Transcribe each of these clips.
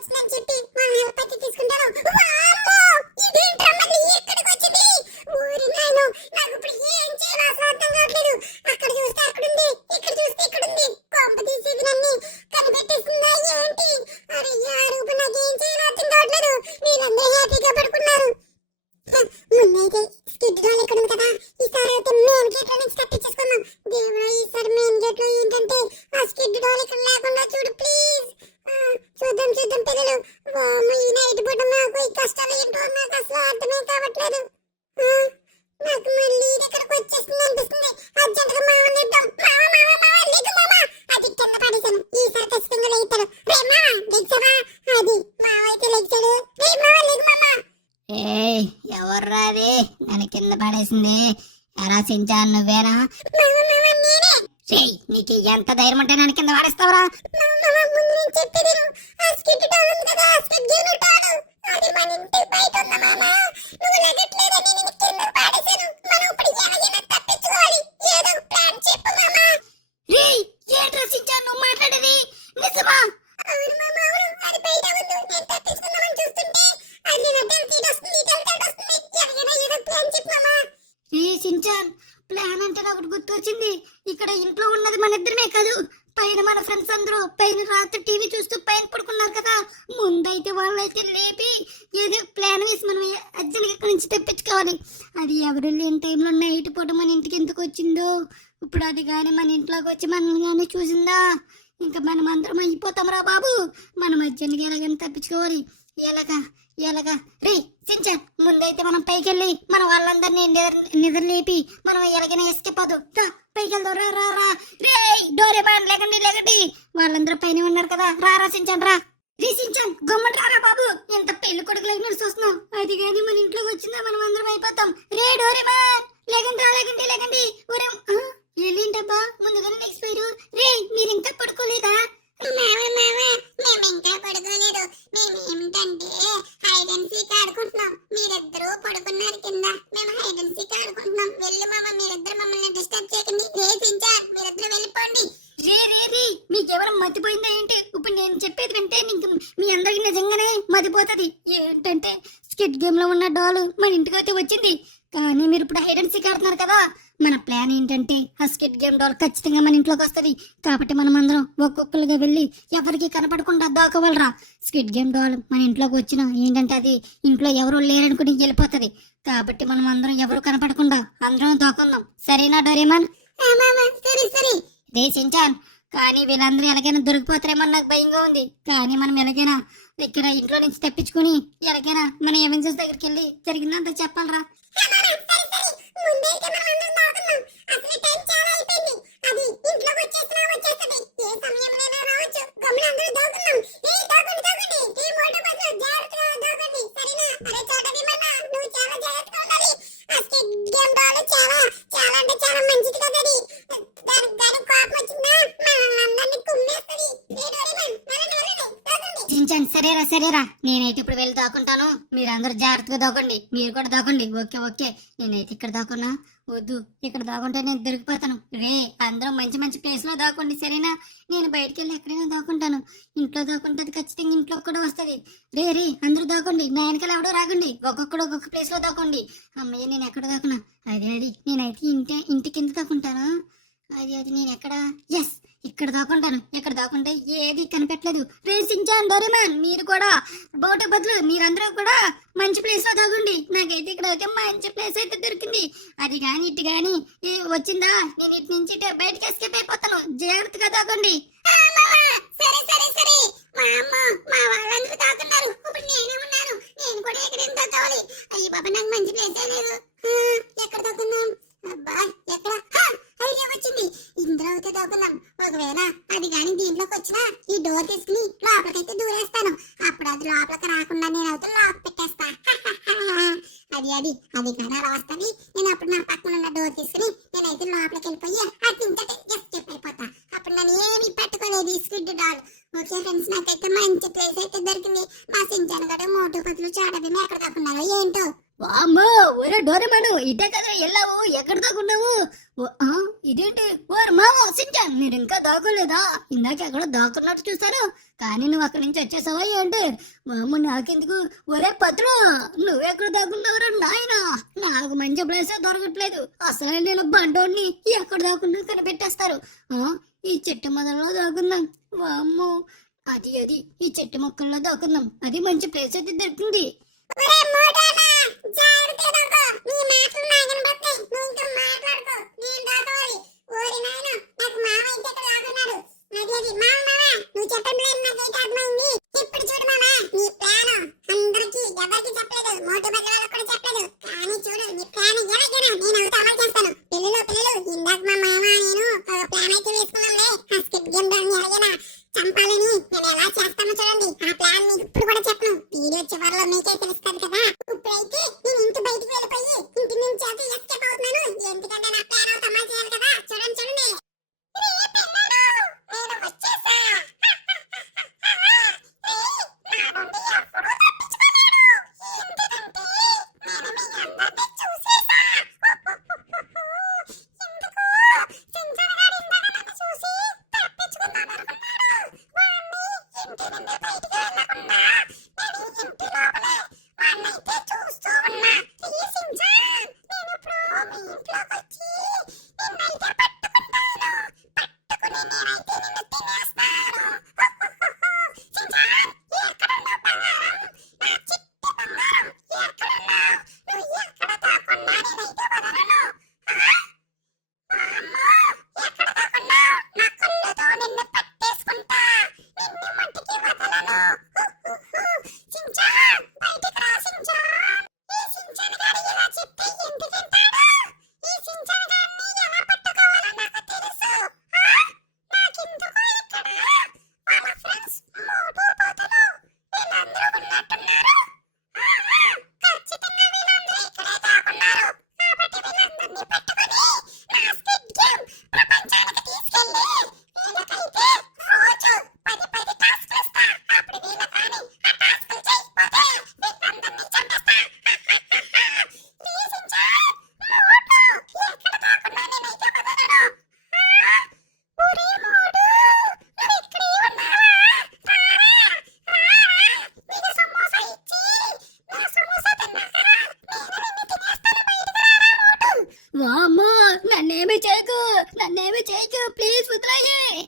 వచ్చిందని చెప్పి వాళ్ళ హెల్ప్ అయితే తీసుకుంటాను. వామ్మో ఇదేంట్రా మళ్ళీ ఇక్కడికి వచ్చింది. ఊరి నాయనో నాకు ఇప్పుడు ఏం చేయాలో అసలు అర్థం కావట్లేదు. అక్కడ చూస్తే అక్కడ ఉంది, ఇక్కడ చూస్తే ఇక్కడ ఉంది. కొంప తీసేది నన్ను కనిపెట్టేస్తుందా ఏంటి? అరే యారు ఇప్పుడు నాకేం చేయాలో అర్థం కావట్లేదు. వీళ్ళందరూ హ్యాపీగా పడుకున్నారు. ముందైతే స్కిడ్ డాల్ ఇక్కడ ఉంది కదా, ఈసారి అయితే మెయిన్ గేట్ లో నుంచి తప్పించేసుకుందాం. దేవుడా ఈసారి మెయిన్ గేట్ లో ఏంటంటే ఆ స్కిడ్ డాల్ ఇక్కడ లేకుండా చూడు ప్లీజ్. చూద్దాం చూద్దాం పిల్లలు. వామ్మో ఈ నైట్ పూట నాకు ఈ కష్టాలు ఏంటో నాకు అసలు అర్థమే కావట్లేదు. నాకు మళ్ళీ ఇక్కడికి వచ్చేస్తుంది అనిపిస్తుంది. అర్జెంట్ గా మామ లేద్దాం. మామ మామ మామ లేకు మామ. అది కింద పడేసాను. ఈసారి ఖచ్చితంగా లేగుతాడు. రే మామ లేచావా? అది మామ అయితే లేచాడు. రే మామ లేకు మామ. ఎవర్రా అది నన్ను కింద పడేసింది? ఎరా సించాన్ నువ్వేనా? మామ మామ నేనే. నీకు ఎంత ధైర్యం ఉంటే నన్ను కింద పడేస్తావురా? మామ ముందు నేను చెప్పేది ఆ స్కిడ్ డాల్ ఉంది కదా, ఆ స్కిడ్ గేమ్ డాల్ అది మన ఇంటి బయట ఉంది మామ. నువ్వు లెగట్లేదని నేను కింద పడేసాను. మనం ఇప్పుడు ఎలాగైనా తప్పించుకోవాలి. ఏదో ప్లాన్ చెప్పు మామ. ఏంట్రా సించాన్ నువ్వు మాట్లాడేది నిజమా? అవును మామ అవును. అది బయట ఉంది. నేను తప్పించుకుందామని చూస్తుంటే అది నా టెల్ వస్తుంది, టెల్ వస్తుంది. ఎలాగైనా ఏదో ప్లాన్ చెప్పు మామ. సించాన్ ప్లాన్ అంటే నాకు గుర్తు వచ్చింది. ఇక్కడ ఇంట్లో ఉన్నది మన ఇద్దరమే కాదు, పైన మన ఫ్రెండ్స్ అందరూ పైన రాత్రి టీవీ చూస్తూ పైన పడుకున్నారు కదా. ముందైతే వాళ్ళైతే లేపి ఏదో ప్లాన్ వేసి మనం అర్జెంట్గా ఇక్కడి నుంచి తెప్పించుకోవాలి. అది ఎవరు లేని టైంలో నైట్ పూట మన ఇంటికి ఎందుకు వచ్చిందో, ఇప్పుడు అది కానీ మన ఇంట్లోకి వచ్చి మనం కానీ చూసిందా ఇంకా మనం అందరం అయిపోతాం రా బాబు. మనం అర్జెంట్గా ఎలాగైనా తప్పించుకోవాలి. ఎలాగా రే సించాన్ ముందైతే మనం పైకి వెళ్ళి మన వాళ్ళందరినీ నిద్ర లేపి మనం ఎలాగైనా ఎస్కేప్ అవుతాం. పైకి వెళ్దాం. రా రా రే డోరేమాన్ లేకండి. వాళ్ళందరూ పైన ఉన్నారు కదా, రా సించాన్ రా. రే సించాన్ గమ్మని రారా బాబు. ఎంత పెళ్లి కొడుకులైన చూస్తున్నాం. అది కానీ మన ఇంట్లోకి వచ్చిందా మనం అందరం అయిపోతాం. రే డోరేమాన్ లేకండి. ఏంటబ్బా ముందుగానే నెక్స్ట్ రే మీరు ఇంకా పడుకోలేదా? మేము ఇంకా పడుకోలేదు. మేము ఏమిటంటే హైడ్ అండ్ సీక్ ఆడుకుంటున్నాం. మీరిద్దరూ పడుకున్నారు కింద, మేము హైడ్ అండ్ సీక్ ఆడుకుంటున్నాం. వెళ్ళు మామ, మీరిద్దరు మమ్మల్ని డిస్టర్బ్ చేయకండి. రేసించారు మీరిద్దరు వెళ్ళిపోండి. రే మీకెవరం మతిపోయిందా ఏంటి? ఇప్పుడు నేను చెప్పేది వింటే నీకు మీ అందరికి నిజంగానే మతిపోతుంది. ఏంటంటే స్కిట్ గేమ్ లో ఉన్న డాల్ మన ఇంటికి అయితే వచ్చింది, కానీ మీరు ఇప్పుడు హైడ్ అండ్ సీక్ ఆడుతున్నారు కదా. మన ప్లాన్ ఏంటంటే ఆ స్కిట్ గేమ్ డాల్ ఖచ్చితంగా మన ఇంట్లోకి వస్తుంది. కాబట్టి మనం అందరం ఒక్కొక్కరుగా వెళ్ళి ఎవరికి కనపడకుండా దాకోవాలరా. స్కిట్ గేమ్ డాల్ మన ఇంట్లోకి వచ్చినా ఏంటంటే అది ఇంట్లో ఎవరు లేరనుకుని వెళ్ళిపోతుంది. కాబట్టి మనం అందరం ఎవరు కనపడకుండా అందరం దాకుందాం. సరేనా డోరేమాన్? సరే రే సించాన్ కానీ వీళ్ళందరూ ఎలాగైనా దొరికిపోతారేమో నాకు భయంగా ఉంది. కానీ మనం ఎలాగైనా ఇక్కడ ఇంట్లో నుంచి తెప్పించుకుని ఎలాగైనా మన ఎవెంజర్స్ దగ్గరికి వెళ్ళి జరిగిందంతా చెప్పాలరా. సరేరా నేనైతే ఇప్పుడు వెళ్ళి దాక్కుంటాను. మీరందరూ జాగ్రత్తగా దాకండి. మీరు కూడా దాకండి. ఓకే నేనైతే ఇక్కడ దాకున్నా. వద్దు ఇక్కడ దాకుంటే నేను దొరికిపోతాను. రే అందరూ మంచి ప్లేస్ లో దాకండి సరేనా? నేను బయటకు వెళ్ళి ఎక్కడైనా దాకుంటాను. ఇంట్లో దాకుంటే అది ఖచ్చితంగా ఇంట్లో కూడా వస్తుంది. రే అందరూ దాకండి. నా వెనకాల ఎవడో రాకండి. ఒక్కొక్కడు ఒక్కొక్క ప్లేస్ లో దాకండి. అమ్మయ్య నేను ఎక్కడ దాకున్నా? అది నేనైతే ఇంటి కింద దాకుంటాను. అది నేను ఎక్కడ ఇక్కడ దాకుంటాను. ఇక్కడ దాకుంటే ఏది కనిపెట్టలేదు. రే సించాన్ డోరేమాన్ మీరు కూడా బోట బదులు మీరందరూ కూడా మంచి ప్లేస్ లో దాగండి. నాకైతే ఇక్కడ అయితే మంచి ప్లేస్ అయితే దొరికింది. అది కానీ ఇటు కానీ వచ్చిందా నేను ఇటు నుంచి బయటకి ఎస్కేప్ అయిపోతాను. జాగ్రత్తగా దాగండి. సరే మా వాళ్ళందరూ దాకున్నారు. ఇప్పుడు నేనే ఉన్నాను. నేను కూడా ఎక్కడైనా దాకాలి. అయ్యి బాబా నాకు మంచి ప్లేస్ లేదు. ఎక్కడ దాక్కున్నాం? అబ్బా ఎక్కడ ఐడియా వచ్చింది. ఇందులో అయితే దాక్కున్నాం. ఒకవేళ అది కానీ దీంట్లోకి వచ్చినా ఈ డోర్ తీసుకుని లోపలికైతే దూరేస్తాను. అప్పుడు అది లోపలికి రాకుండా నేను అయితే లాక్ పెట్టేస్తా. అది కానీ అలా వస్తుంది. నేను అప్పుడు నా పక్కన ఉన్న డోర్ తీసుకుని నేనైతే లోపలికి వెళ్ళిపోయి అది ఇంతటి ఎస్కేప్ అయిపోతా. అప్పుడు నన్ను ఏమి పెట్టుకోలేదు స్క్విడ్ డాల్. ఓకే ఫ్రెండ్స్ నాకైతే మంచి ప్లేస్ అయితే దొరికింది. మా సించాన్ గడు మోటు పతులు చాడవి ఎక్కడ దాక్కున్నారో ఏంటో. వామ్మో ఒరే డోరేమాను ఇటే కదా వెళ్ళావు ఎక్కడ దాక్కున్నావు ఇదేంటి ఓరు మావా సించాన్ మీరు ఇంకా దాక్కోలేదా ఇందాక ఎక్కడ దాక్కున్నట్టు చూస్తాను కానీ నువ్వు అక్కడి నుంచి వచ్చేసావా ఏంటి వామ్మ నాకెందుకు ఒరే పత్రు నువ్వెక్కడ దాక్కున్నావురా నాయనా నాకు మంచి ప్లేసే దొరకట్లేదు అసలు నేను బండోడిని ఎక్కడ దాక్కున్నా కనిపెట్టేస్తారు ఈ చెట్టు మొదల్లో దాక్కున్నాం వామ్మో అది ఈ చెట్టు మొక్కల్లో దాక్కున్నాం అది మంచి ప్లేస్ అయితే దొరికింది ఒరే మోటానా జాగ్రత్తగా దొరకో నీ మాటలు నాగన పడతాయి నువ్వు ఇంకా మాట్లాడుకో నేను దాటవాలి ఓరి నాయనా నాకు మామ ఇంటి దగ్గర లాగున్నాడు అది మామ నువ్వు చెప్పండి నాకైతే అర్థమైంది ఇప్పుడు చూడు మామ నీ ప్లాన్ అందరికి ఎవరికి చెప్పలేదు మోటు బగ్గర వాళ్ళకి కూడా చెప్పలేదు కానీ చూడు నీ ప్లాన్ ఎలాగైనా నేను అవుతా అమలు చేస్తాను పిల్లలు ఇందాక మా మామ నేను ఒక ప్లాన్ అయితే వేసుకున్నాంలే ఆ స్కిప్ గేమ్ దాన్ని ఎలాగైనా చంపాలని నేను ఎలా చేస్తానో చూడండి ఆ ప్లాన్ మీకు ఇప్పుడు కూడా చెప్పను వీడియో చివరిలో మీకే తెలుస్తుంది కదా ఇప్పుడైతే నేను ఇంటి బయటికి వెళ్ళిపోయి ఇంటి నుంచి అయితే ఎస్కేప్ అవుతున్నాను ఎందుకంటే నా ప్లాన్ అవుతా అమలు చేయాలి కదా చూడండి నేను వచ్చేసా వామ్మో నన్నేమి చేయకు ప్లీజ్ వదిలేయ్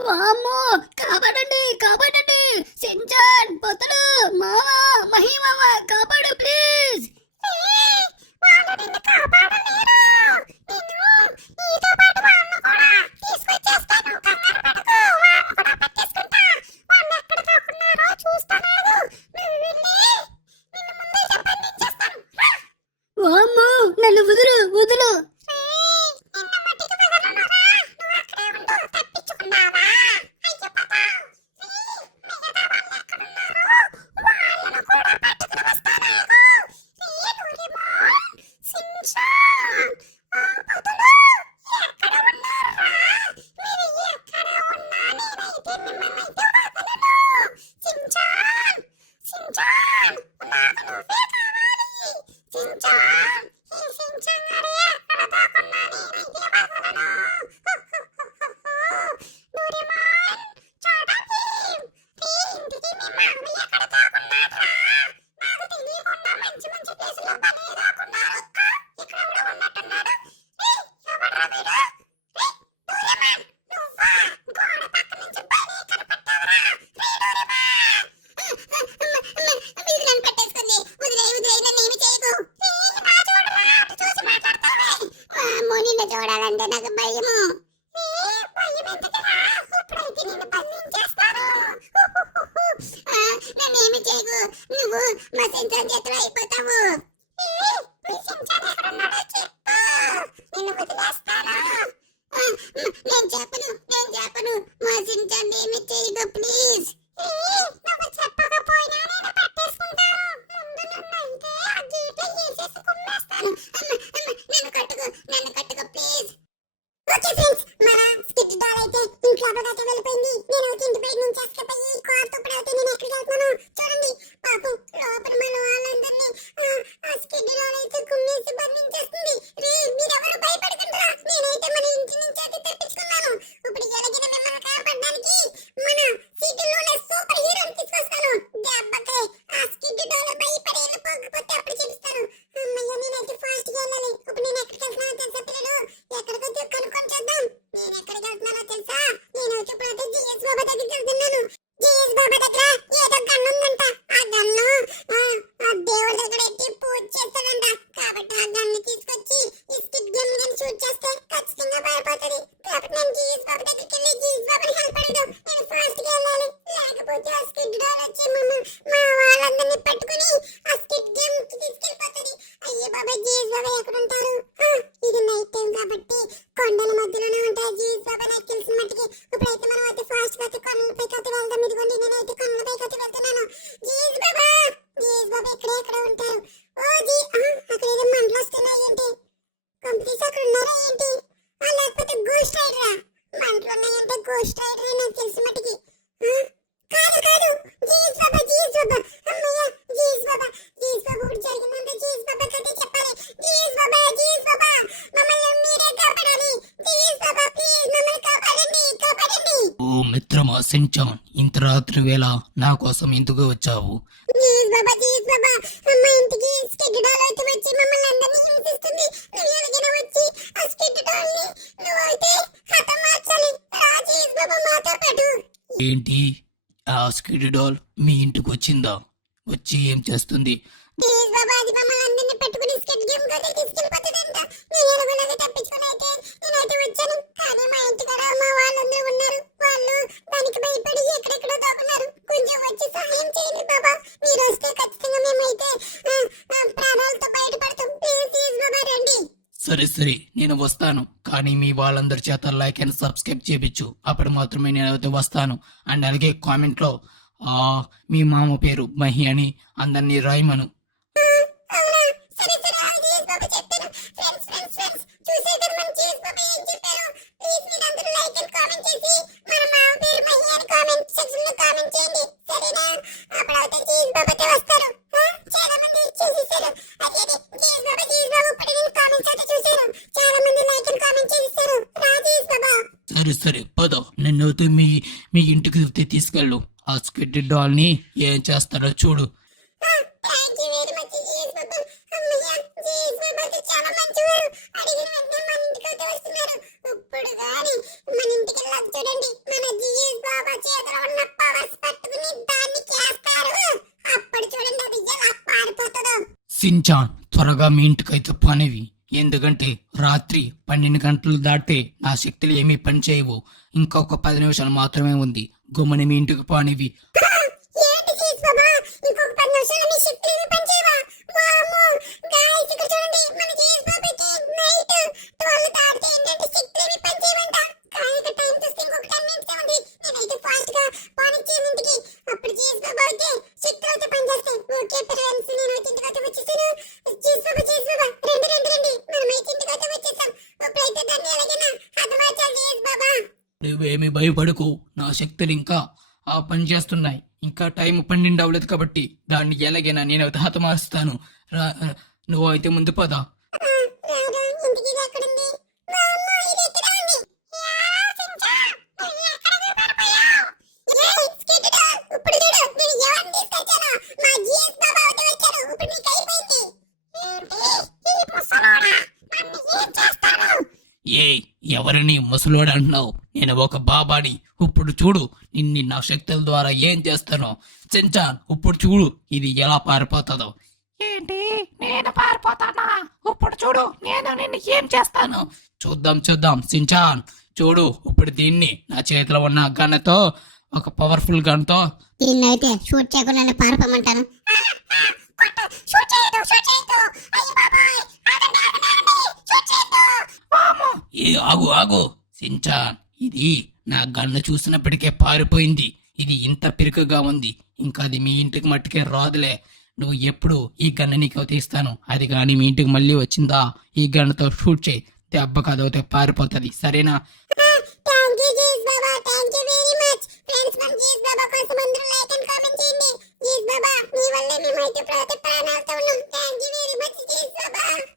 వామ్మో కాపాడండి సించాన్ పొతలు మావా మహిమావ కాపాడు ప్లీజ్ వామ్మో నన్ను వదులు చూడాలంటే నాకు భయము నన్నేమి చేయకు నువ్వు మా సించాన్ చేతిలో అయిపోతావు నిన్ను వదిలేస్తాను నేను చెప్పను మా సించాన్ ఏమి చేయదు ప్లీజ్ నువ్వు చెప్పకపోయినా నేను పట్టేసుకుంటాను ముందు నన్ను అయితే స్కిడ్ డాల్ వచ్చి మా వాళ్ళందరినీ పట్టుకుని ఆ స్కిడ్ గేమ్ కి తీసుకెళ్ళిపోతుంది. అయ్యే బాబా జీస్ బాబా ఎక్కడ ఉంటారు? ఇది నైట్ టైం కాబట్టి కొండల మధ్యలోనే ఉంటాయి జీస్ బాబా. నాకు తెలిసిన మట్టుకి ఇప్పుడైతే మనం అయితే ఫాస్ట్ గా అయితే కొండలపైకి అయితే వెళ్దాం. ఇదిగోండి నేనైతే కొండలపైకి అయితే వెళ్తున్నాను. జీస్ బాబా ఎక్కడ ఉంటారు? ఓ అక్కడ ఏదో మంటలు వస్తున్నాయి ఏంటి? కంపెనీస్ అక్కడ ఉన్నారా ఏంటి? లేకపోతే గోస్ట్ రైడరా? మంటలు ఉన్నాయంటే గోస్ట్ రైడరే నాకు తెలిసిన మట్టుకి. కాదు జీస్ బాబా అమ్మయ్య జీస్ బాబా ఇప్పుడు జరిగిందంటే జీస్ బాబా కదే చెప్పాలి. జీస్ బాబా మమ్మల్ని మీరే కాపాడాలి. జీస్ బాబా ప్లీజ్ మమ్మల్ని కాపాడండి. ఓ మిత్రమా సించాన్, ఇంత రాత్రి వేళ నా కోసం ఎందుకు వచ్చావు? జీస్ బాబా మా ఇంటికి స్కిడ్ డాల్ అయితే వచ్చి మమ్మల్ని అందరినీ హింసిస్తుంది. నువ్వు ఎలాగైనా వచ్చి ఆ స్కిడ్ డాల్ ని నువ్వు అయితే హతమార్చాలి. రా జీస్ బాబా మాతో పాటు. ఏంటి, ఆ స్కిడ్ డాల్ మీ ఇంటికి వచ్చిందా? వచ్చి ఏం చేస్తుంది? జీస్ బాబా అది మమ్మల్ని అందరినీ పెట్టుకుని స్కిడ్ గేమ్ గదికి తీసుకెళ్ళిపోతుందంట. నేను ఎలాగోలాగా తప్పించుకుని అయితే నేనైతే వచ్చాను. కానీ మా ఇంటికాడ మా వాళ్ళందరూ ఉన్నారు. వాళ్ళు దానికి భయపడి ఎక్కడెక్కడో దాక్కున్నారు. కొంచెం వచ్చి సహాయం చేయండి బాబా. మీరు వస్తే ఖచ్చితంగా మేమైతే ప్రాణాలతో బయటపడతాం. ప్లీజ్ జీస్ బాబా రండి. సరే నేను వస్తాను, కానీ మీ వాళ్ళందరి చేత లైక్ అండ్ సబ్స్క్రైబ్ చేయించు. అప్పుడు మాత్రమే నేనైతే వస్తాను. అండ్ అలాగే కామెంట్ లో మీ మామ పేరు మహి అని అందరినీ రాయమను. అవునా? సరే ఆ జీస్ బాబా చెప్తాను. ఫ్రెండ్స్ చూసేద్దాం మన జీస్ బాబా ఏం చెప్పారు. ప్లీజ్ మీరందరూ లైక్ అండ్ కామెంట్ చేసి మన మామ పేరు మహి అని కామెంట్ సెక్షన్ లో కామెంట్ చేయండి. సరేనా? అప్పుడైతే జీస్ బాబాతో వస్తారు. చాలా మంది చూసేసారు. అదే జీస్ బాబా ఇప్పుడు నేను కామెంట్స్ అయితే చూసాను. చాలా మంది లైక్ అండ్ కామెంట్ చేసేసారు. రా జీస్ బాబా. సరే పద, నిన్నైతే మీ ఇంటికి తీసుకెళ్ళు. ఆ స్కిడ్ డాల్ ని ఏం చేస్తారో చూడు. థాంక్యూ వెరీ మచ్ జీస్ బాబా. అమ్మయ్య జీస్ బాబా చాలా మంచివారు. అడిగిన వెంటనే మన ఇంటికి అయితే వస్తున్నారు. ఇప్పుడు గాని మన ఇంటికి వెళ్ళాక చూడండి, మన జీస్ బాబా చేతిలో ఉన్న పవర్స్ పట్టుకుని దాన్ని చేస్తారు. అప్పుడు చూడండి అది ఎలా పారిపోతుందో. సించాన్, త్వరగా మీ ఇంటికైతే పనివి. ఎందుకంటే రాత్రి 12 గంటలు దాటితే నా శక్తులు ఏమీ పని చేయవు. ఇంకొక 10 నిమిషాలు మాత్రమే ఉంది. గుమ్మని మీ ఇంటికి పానివి. ఏంటి జీస్ బాబా ఇంకొక 10 నిమిషాలు మీ శక్తి ఏమి పని చేయవా? వామ్మో గాయ్స్ ఇక్కడ చూడండి, మన జీస్ బాబాకి నైట్ 12 దాటితే ఏంటంటే శక్తి ఏమి పని చేయవంట. కానీ ఇక్కడ టైం చూస్తే ఇంకొక 10 మినిట్స్ ఉంది. నేనైతే ఫాస్ట్ గా పానిచ్చేను ఇంటికి. అప్పుడు జీస్ బాబా అయితే శక్తులు అయితే పని చేస్తాయి. ఓకే ఫ్రెండ్స్, నేను ఇంటికి అయితే వచ్చేసాను. జీస్ బాబా రండి మనమైతే ఇంటికి అయితే వచ్చేసాం. ఇప్పుడైతే దాన్ని ఎలాగైనా హతమార్చాలి జీస్ బాబా. నువ్వేమి భయపడకు, నా శక్తులు ఇంకా పని చేస్తున్నాయి. ఇంకా టైం 12 అవ్వలేదు కాబట్టి దాన్ని ఎలాగైనా నేను హతమారుస్తాను. నువ్వు అయితే ముందు పద. రాధా ఇంటికి ఇది ఎక్కడుంది? వామ్మో ఇది ఎక్కడ ఉంది? సించా నువ్వు ఎక్కడికి పారిపోయావు? స్కిడ్ డాల్ ఇప్పుడు చూడు నేను ఎవరిని తీసుకొచ్చాను. మా జీస్ బాబా అయితే వచ్చారు. ఇప్పుడు నీకు అయిపోయింది. ఏంటి ఈ ముసలోడా నన్ను ఏం చేస్తాడు? ఎవరిని ముసలోడు అంటున్నావు? నేను ఒక బాబాని. ఇప్పుడు చూడు నిన్ను నా శక్తుల ద్వారా ఏం చేస్తానో. సించాన్, ఇప్పుడు చూడు ఇది ఎలా పారిపోతుందో. ఏంటి, నేను పారిపోతానా? ఇప్పుడు చూడు నేను నిన్ను ఏం చేస్తాను. చూద్దాం సించాన్. చూడు ఇప్పుడు దీన్ని నా చేతిలో ఉన్న గన్తో, ఒక పవర్ఫుల్ గన్తో దీన్నైతే షూట్ చేయకుండా పారిపోమంటాను. షూట్ చేయొద్దు. అయ్య బాబాయ్ ఆగండి. షూట్ చేయొద్దు. ఆగు సించాన్, ఇది నా గన్ను చూసినప్పటికే పారిపోయింది. ఇది ఇంత పిరుకుగా ఉంది, ఇంకా అది మీ ఇంటికి మట్టుకే రాదులే. నువ్వు ఎప్పుడు ఈ గన్ను నీకు తీస్తాను. అది కానీ మీ ఇంటికి మళ్ళీ వచ్చిందా, ఈ గన్నుతో షూట్ చేయి. దెబ్బ కదవుతే పారిపోతుంది. సరేనా? థాంక్యూ జీస్ బాబా. Thank you very much. ఫ్రెండ్స్ మన జీస్ బాబా కోసం అందరూ లైక్ అండ్ కామెంట్ చేయండి. జీస్ బాబా మీ వల్లే మేమైతే ప్రాణాలతో ఉన్నాం. థాంక్యూ వెరీ మచ్ జీస్ బాబా.